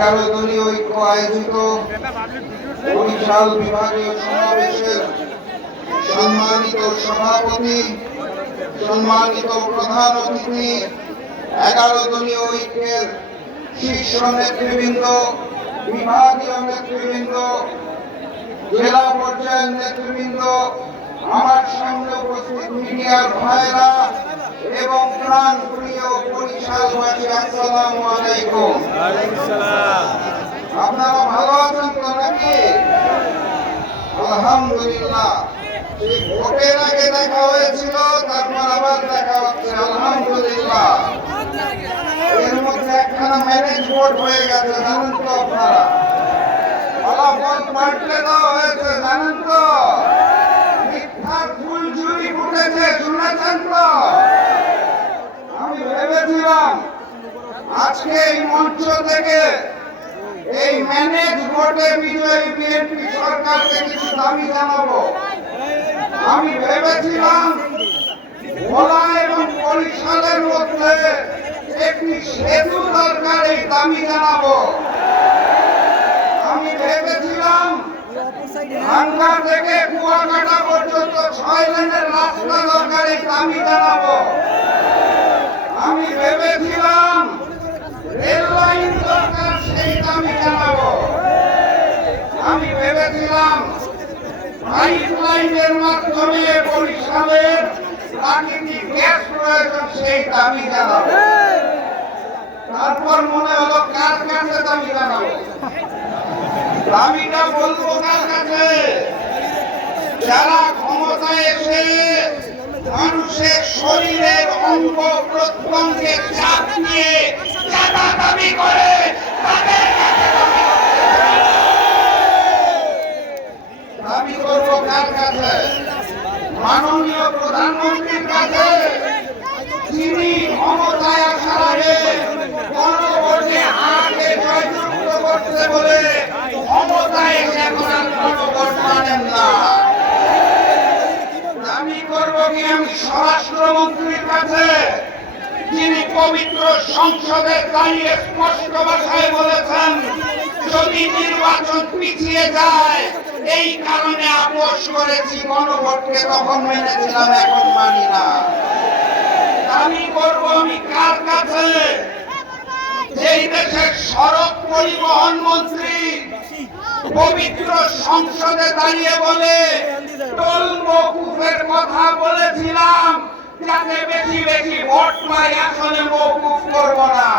11 দলীয় ঐক্য আয়োজিত বরিশাল বিভাগীয় সমাবেশের সম্মানিত সভাপতি, সম্মানিত প্রধান অতিথি, 11 দলীয় ঐক্যের শীর্ষ নেতৃবৃন্দ, বিভাগীয় নেতৃবৃন্দ, জেলা পর্যায়ের নেতৃবৃন্দ, আমার সামনে উপস্থিত মিডিয়ার ভাইরা এবং প্রাণ প্রিয় বরিশালবাসী, আসসালামু আলাইকুম। আপনারা ভালো আছেন তো নাকি? আলহামদুলিল্লাহ। ভোটের আগে দেখা হয়েছিল, তারপর আবার দেখা হচ্ছে, আলহামদুলিল্লাহ। এর মধ্যে একখানা ম্যানেজ ভোট হয়ে গেছে, জানেন তো আপনারা? ফলাফল পাল্টে দেওয়া হয়েছে, জানেন তো? মিথ্যার ফুলঝুরি ফুটেছে, শুনেছেন তো? আমি ভেবেছিলাম আজকে এই মঞ্চ থেকে এই ম্যানেজ ভোটে বিজয়ী বিএনপি সরকারকে কিছু দাবি জানাবো। আমি ভেবেছিলাম ভোলা এবং বরিশালের মধ্যে একটি সেতু দরকার, এই দাবি জানাবো। আমি ভেবেছিলাম ভাঙ্গা থেকে কুয়াকাটা পর্যন্ত 6 লেনের রাস্তা দরকার, এই দাবি জানাবো। আমি ভেবেছিলাম রেল লাইন দরকার, সেই দাবি জানাবো। আমি ভেবেছিলাম পাইপ লাইনের মাধ্যমে বরিশালের প্রাকৃতিক গ্যাস প্রয়োজন, সেই দাবি জানাবো। তারপর মনে হলো কার কাছে দাবি জানাবো? দাবিটা বলবো কার কাছে? যারা ক্ষমতায় এসে মানুষের শরীরের অঙ্গ প্রত্যঙ্গে চাপ নিয়ে যারা দাবি করে, তাদের কাছে দাবি করবো কার কাছে? মাননীয় প্রধানমন্ত্রীর কাছে, তিনি ক্ষমতায় আসার আগে গণভোটে আগে জয়যুক্ত করতে বলে ক্ষমতায় এসে এখন আর গণভোট মানেন না। দাবি করবো কি আমি স্বরাষ্ট্রমন্ত্রীর কাছে, যিনি পবিত্র সংসদে দাঁড়িয়ে স্পষ্ট ভাষায় বলেছেন যদি নির্বাচন পিছিয়ে যায় এই কারণে আপোষ করেছি, গণভোটকে তখন মেনেছিলাম, এখন মানি না। দাবি করবো আমি কার কাছে? যেই দেশের সড়ক পরিবহন মন্ত্রী পবিত্র সংসদে দাঁড়িয়ে বলে টোল মওকুফের কথা বলেছিলাম যাতে বেশি বেশি ভোট পাই, আসলে মওকুফ করব না।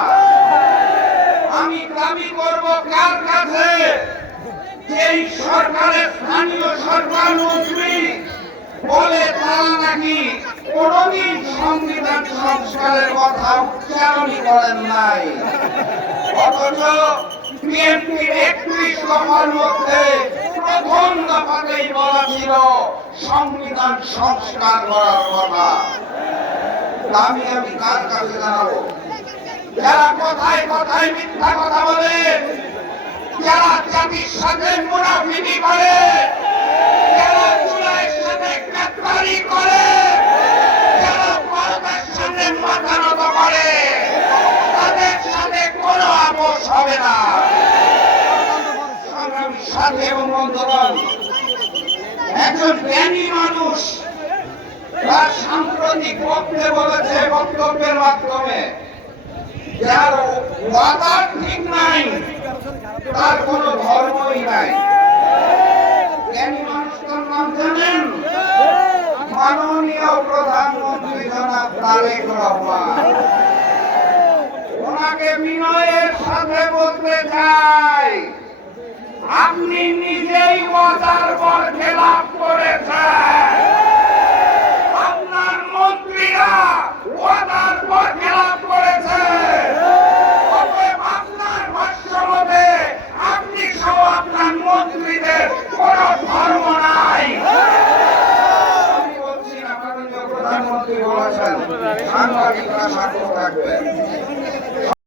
আমি দাবি করব কার কাছে? যেই সরকারের স্থানীয় সরকার মন্ত্রী বলে তারা নাকি কোনদিন সংবিধান সংস্কারের কথা উচ্চারণই করেন নাই, অথচ বিএনপির 31 দফার মধ্যে প্রথম দফাতেই বলা ছিল সংবিধান সংস্কার করার কথা। দাবি আমি কার কাছে জানাবো? যারা কথায় কথায় মিথ্যা কথা বলে, যারা জাতির সাথে মুনাফিকি করে, যারা জুলাইয়ের সাথে গাদ্দারি করে, যারা ভারতের সাথে মাথা নত করে, তাদের সাথে কোনো আপোষ হবে না। সংগ্রামী সাথী এবং বন্ধুগণ, একজন জ্ঞানী মানুষ তার সাম্প্রতিক বক্তব্যের মাধ্যমে যার ওয়াদার ঠিক নাই, তার কোনো ধর্মই নাই। জ্ঞানী মানুষটার নাম জানেন? মাননীয় প্রধানমন্ত্রী জনাব তারেক রহমান। ওনাকে বিনয়ের সাথে বলতে চাই, আপনি নিজেই ওয়াদার বরখেলাপ করে